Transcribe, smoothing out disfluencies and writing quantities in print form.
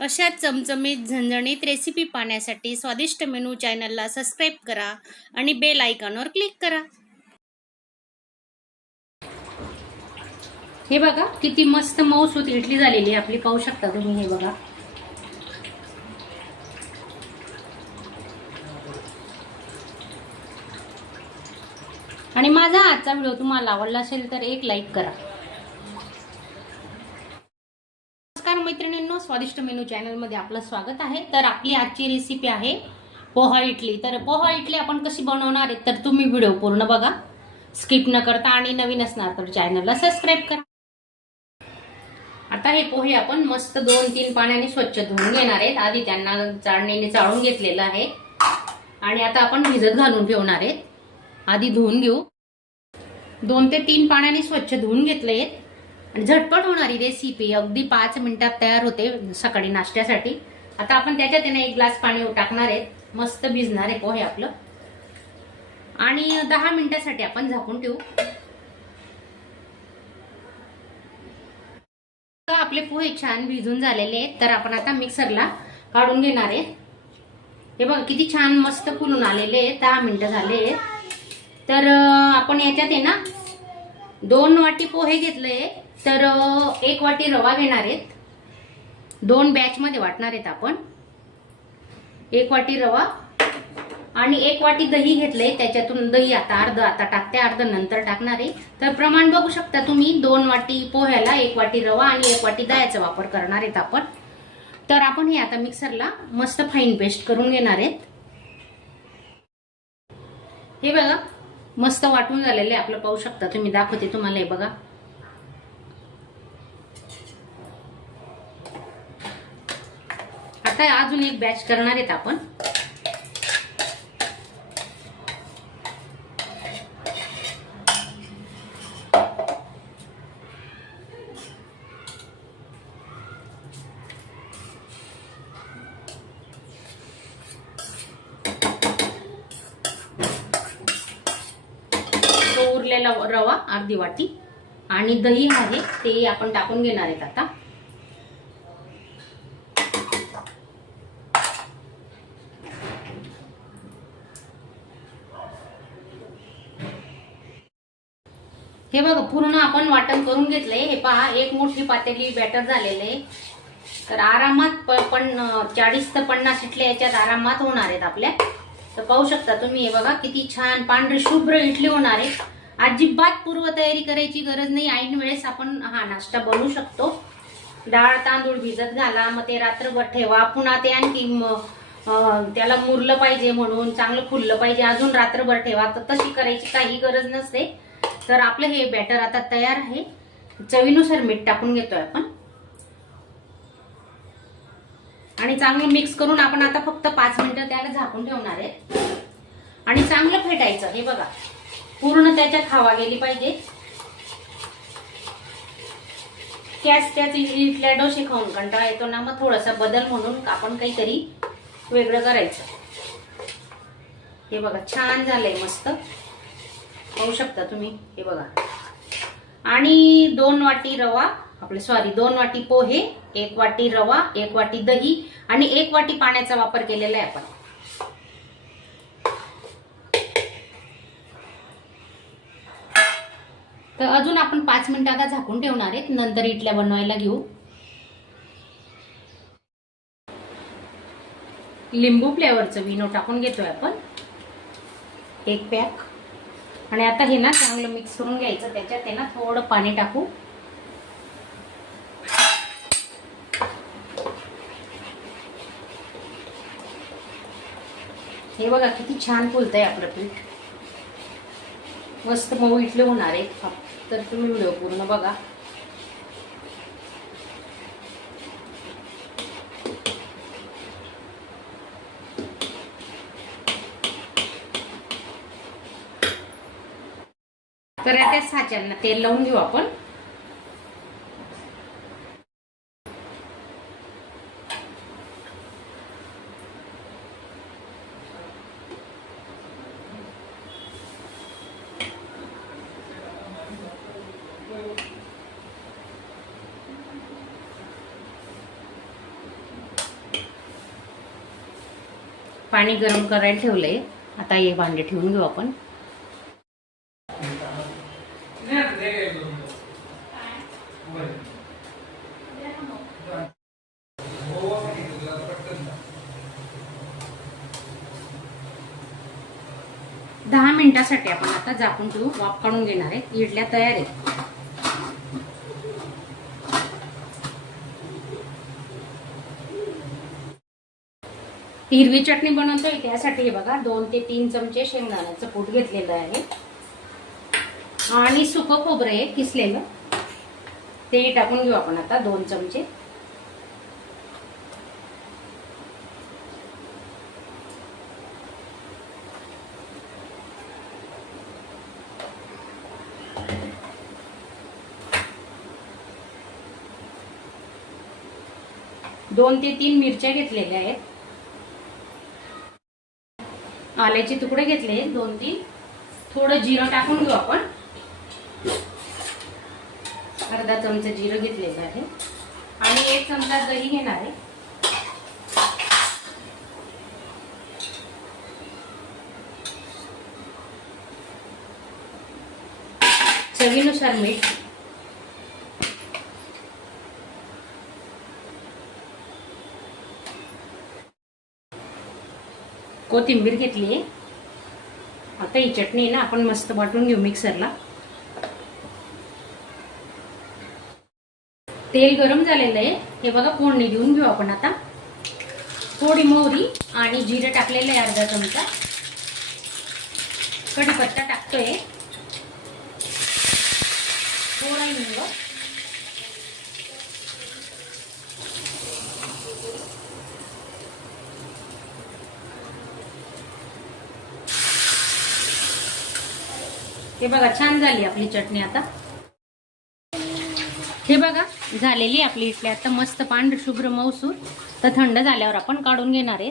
अशा चमचमीत झणझणीत रेसिपी पाहण्यासाठी स्वादिष्ट मेनू चॅनलला सबस्क्राईब करा आणि बेल आयकॉनवर क्लिक करा। हे बघा किती मस्त मऊसूत इडली झालेली आपली, पाहू शकता तुम्ही। हे बघा आणि माझा आजचा व्हिडिओ तुम्हाला आवडला असेल तर एक लाईक करा। नमस्कार मैत्रिणींनो, स्वादिष्ट मेनू चॅनल मध्ये आपलं स्वागत आहे। तर आपली आजची रेसिपी आहे पोहा इडली। तर पोहा इडली आपण कशी बनवणार आहे तर तुम्ही व्हिडिओ पूर्ण बघा, स्किप न करता, आणि नवीन असणार तर चॅनलला सबस्क्राईब करा। आता हे पोहे आपण मस्त 2-3 पाण्याने स्वच्छ धुवून घेणार आहेत। आधी त्यांना चाळणीने चाळून घेतलेलं आहे आणि आता आपण भिजत घालून ठेवणार आहेत। आधी धुवून घेऊ। 2 ते 3 पाण्याने स्वच्छ धुवून घेतले आणि झटपट होणारी रेसिपी, अगदी 5 मिनिटात तयार होते सकाळी नाश्त्यासाठी। आता आपण त्याच्यात 1 ग्लास पाणी टाकणार आहेत। मस्त भिजणार आहे पोहे आपलं आणि 10 मिनिटासाठी आपण झाकून ठेवू। आपले पोहे छान भिजून झालेले आहेत, तर आपण आता मिक्सरला काढून घेणार आहे। हे बघा किती छान मस्त फुलून आलेले आहेत। 10 मिनिटं झाले। तर आपण याच्यात आहे ना 2 वाटी पोहे घेतले, तर 1 वाटी रवा घेणार आहेत। 2 बॅच मध्ये वाटणार आहेत आपण। 1 वाटी रवा आणि 1 वाटी दही घेतलंय। त्याच्यातून दही आता अर्ध टाकते, अर्ध नंतर टाकणार आहे। तर प्रमाण बघू शकता तुम्ही, 2 वाटी पोह्याला 1 वाटी रवा आणि 1 वाटी दह्याचा वापर करणार आहेत आपण। तर आपण हे आता मिक्सरला मस्त फाईन पेस्ट करून घेणार आहेत। हे बघा मस्त वाटून झालेले आपलं, पाहू शकता तुम्ही, दाखवते तुम्हाला। हे बघा आता अजून एक बॅच करणार आहेत आपण। उरलेला रवा अर्धी वाटी आणि दही आहे ते आपण टाकून घेणार आहेत आता। हे बघा पूर्ण आपण वाटण करून घेतलंय। हे पहा, 1 मोठी पातेली बॅटर झालेले। तर आरामात 40 ते 50 इडल्या याच्यात आरामात होणार आहेत आपल्या। तर पाहू शकता तुम्ही, हे बघा किती छान पांढरी शुभ्र इडली होणार आहे। अजिबात पूर्व तयारी करायची गरज नाही, ऐन वेळेस आपण हा नाश्ता बनवू शकतो। डाळ तांदूळ भिजत घाला, मग ते रात्रभर ठेवा, पुन्हा ते आणखी त्याला मुरलं पाहिजे म्हणून, चांगलं फुललं पाहिजे अजून रात्रभर ठेवा, तर तशी करायची काही गरज नसते। तर आपलं हे बॅटर आता तयार आहे। चवीनुसार मीठ टाकून घेतोय आपण आणि चांगलं मिक्स करून आपण आता फक्त 5 मिनिटं त्याला झाकून ठेवणार आहे आणि चांगलं फेटायचं। हे बघा पूर्ण त्याच्यात हवा गेली पाहिजे। त्याच इडल्या डोसे खाऊन कंटाळा येतो ना, मग थोडासा बदल म्हणून आपण काहीतरी वेगळं करायचं। हे बघा छान झालंय, मस्त पाहू शकता तुम्ही। हे बघा आणि 2 वाटी रवा, 2 वाटी पोहे, 1 वाटी रवा, 1 वाटी दही आणि 1 वाटी पाण्याचा वापर केलेला आहे आपण। तर अजून आपण 5 मिनिटं आता झाकून ठेवणार आहेत, नंतर इडल्या बनवायला घेऊ। लिंबू फ्लेवरचं विनो टाकून घेतोय आपण 1 पॅक आणि आता हे ना चांगलं मिक्स करून घ्यायचं। त्याच्यात आहे ना थोडं पाणी टाकू। हे बघा किती छान फुलतंय आपलं पीठ, मस्त मऊ इडली होणार आहे। तर तुम्ही व्हिडिओ पूर्ण बघा। तर त्या साच्यांना तेल लावून घेऊ आपण। पाणी गरम करायला ठेवलंय. आता हे भांडे ठेवून घेऊ आपण. दहा मिनिटासाठी आपण आता झाकून ठेवू. वाफ काढून घेणार आहे. इडल्या तयार आहेत. हिरवी चटणी बनवतोय त्यासाठी हे बघा 2 ते 3 चमचे शेंगदाण्याचं कूट घेतलेलं आहे आणि सुकं खोबरं आहे किसलेलं, ते टाकून घेऊ आपण आता 2 चमचे. दोन ते 3 मिरच्या घेतलेल्या आहेत. आल्याचे तुकडे घेतले 2-3. थोडं जिरं टाकून घेऊ आपण. अर्धा चमचा जिरं घेतलेलं आहे आणि 1 चमचा दही घेणार आहे. चवीनुसार मीठ. कोथिंबीर घेतली आहे. आता ही चटणी ना आपण मस्त वाटून घेऊ मिक्सरला. तेल गरम झालेलं आहे. हे बघा फोडणी देऊन घेऊ आपण आता. थोडी मोहरी आणि जिरे टाकलेलं आहे अर्धा चमचा. कढीपत्ता टाकतोय. थोडा हिंग. हे बघा छान झाली आपली चटणी. आता हे बघा झालेली आपली इडली आता मस्त पांढरी शुभ्र मऊसूर. तर थंड झाल्यावर आपण काढून घेणार आहे.